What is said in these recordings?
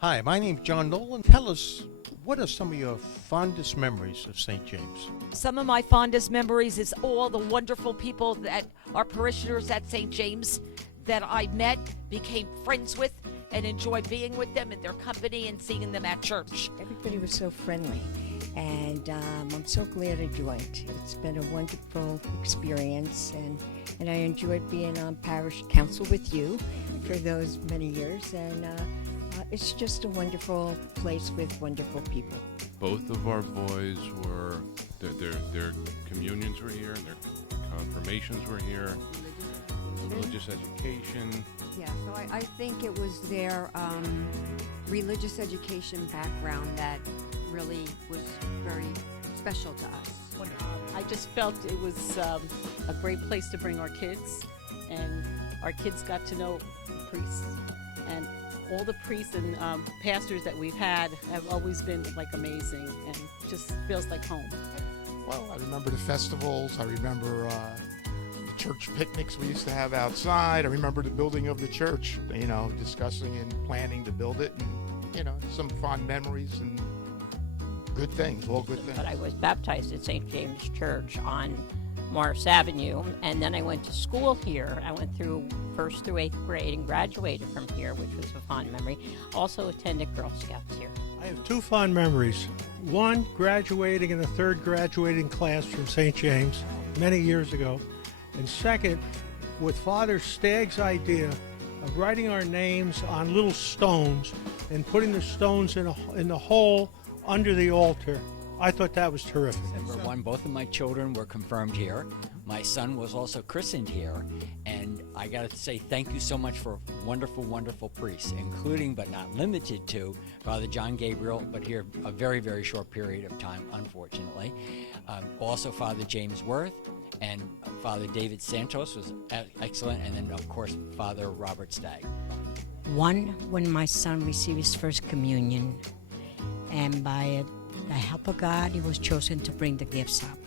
Hi, my name's John Nolan. Tell us, what are some of your fondest memories of St. James? Some of my fondest memories is all the wonderful people that are parishioners at St. James that I met, became friends with, and enjoyed being with them in their company and seeing them at church. Everybody was so friendly, and I'm so glad I joined. It's been a wonderful experience, and I enjoyed being on parish council with you for those many years, and it's just a wonderful place with wonderful people. Both of our boys were, their communions were here, and their confirmations were here, religious education. Yeah, so I think it was their religious education background that really was very special to us. I just felt it was a great place to bring our kids, and our kids got to know priests, and all the priests and pastors that we've had have always been like amazing, and just feels like home. Well, I remember the festivals. I remember the church picnics we used to have outside. I remember the building of the church, discussing and planning to build it, and, some fond memories and good things, all good things. But I was baptized at St. James Church on Morris Avenue, and then I went to school here. I went through 1st through 8th grade and graduated from here, which was a fond memory. Also attended Girl Scouts here. I have two fond memories. One, graduating in the third graduating class from St. James many years ago. And second, with Father Stagg's idea of writing our names on little stones and putting the stones in the hole under the altar. I thought that was terrific. Number one, both of my children were confirmed here. My son was also christened here, and I got to say thank you so much for wonderful, wonderful priests, including but not limited to Father John Gabriel, but here a very, very short period of time, unfortunately. Also Father James Worth and Father David Santos was excellent, and then of course Father Robert Stagg. One, when my son received his first communion, and by the help of God, he was chosen to bring the gifts up.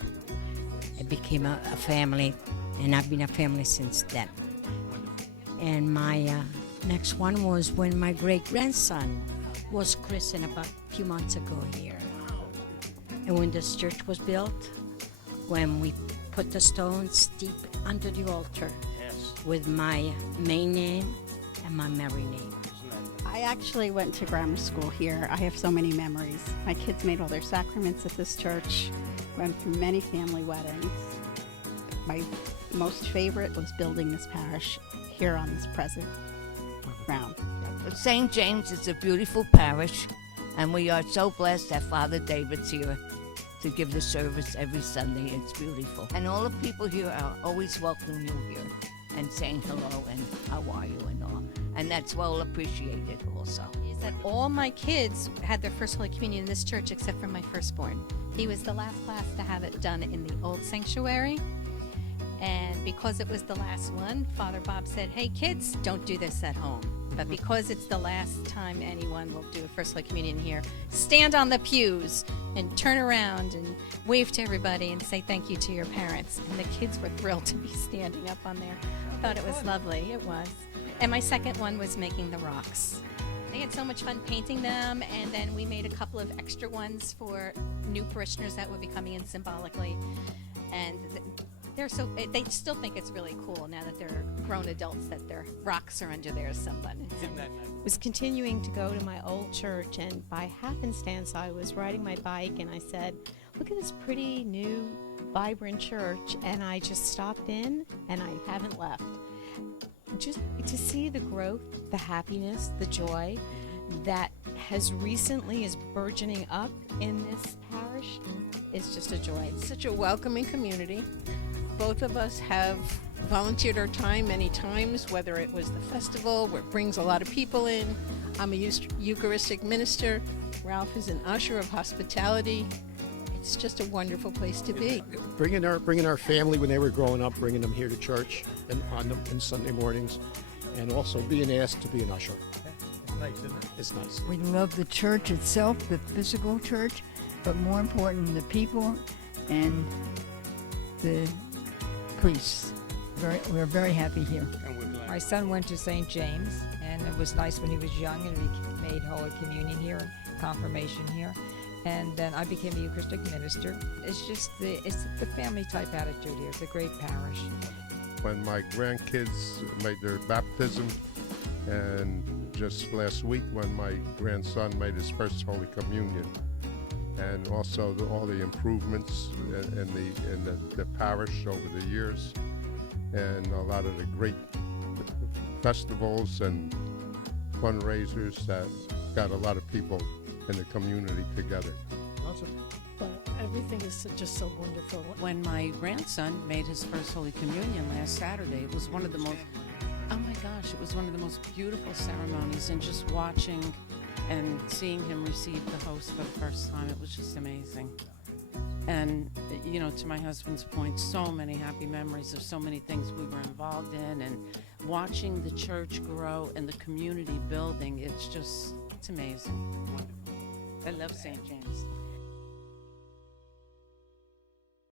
It became a family, and I've been a family since then. And my next one was when my great-grandson was christened about a few months ago here. And when this church was built, when we put the stones deep under the altar with my main name and my married name. I actually went to grammar school here. I have so many memories. My kids made all their sacraments at this church, went through many family weddings. My most favorite was building this parish here on this present ground. St. James is a beautiful parish, and we are so blessed that Father David's here to give the service every Sunday. It's beautiful. And all the people here are always welcoming you here and saying hello and how are you and all. And that's well appreciated also. Is that all my kids had their first Holy Communion in this church except for my firstborn. He was the last class to have it done in the old sanctuary. And because it was the last one, Father Bob said, hey kids, don't do this at home. But because it's the last time anyone will do a first Holy Communion here, stand on the pews and turn around and wave to everybody and say thank you to your parents. And the kids were thrilled to be standing up on there. I thought it was lovely. It was. And my second one was making the rocks. I had so much fun painting them, and then we made a couple of extra ones for new parishioners that would be coming in symbolically. And they still think it's really cool now that they're grown adults that their rocks are under there somewhat. Was continuing to go to my old church, and by happenstance I was riding my bike and I said, look at this pretty new vibrant church, and I just stopped in and I haven't left. Just to see the growth, the happiness, the joy that is burgeoning up in this parish is just a joy. It's such a welcoming community. Both of us have volunteered our time many times, whether it was the festival where it brings a lot of people in. I'm a Eucharistic minister. Ralph is an usher of hospitality. It's just a wonderful place to be. Bringing our family when they were growing up, bringing them here to church and on Sunday mornings, and also being asked to be an usher. It's nice, isn't it? It's nice. We love the church itself, the physical church, but more important, the people and the priests. We're very happy here. My son went to St. James, and it was nice when he was young, and we made Holy Communion here, confirmation here, and then I became a Eucharistic minister. It's just it's the family type attitude here. It's a great parish. When my grandkids made their baptism, and just last week when my grandson made his first Holy Communion, and also all the improvements in the parish over the years, and a lot of the great festivals and fundraisers that got a lot of people in the community together. Well, everything is just so wonderful. When my grandson made his first Holy Communion last Saturday, it was one of the most, oh my gosh, it was one of the most beautiful ceremonies, and just watching and seeing him receive the host for the first time, it was just amazing. And, you know, to my husband's point, so many happy memories of so many things we were involved in, and watching the church grow and the community building, it's amazing. Wonderful. I love St. James.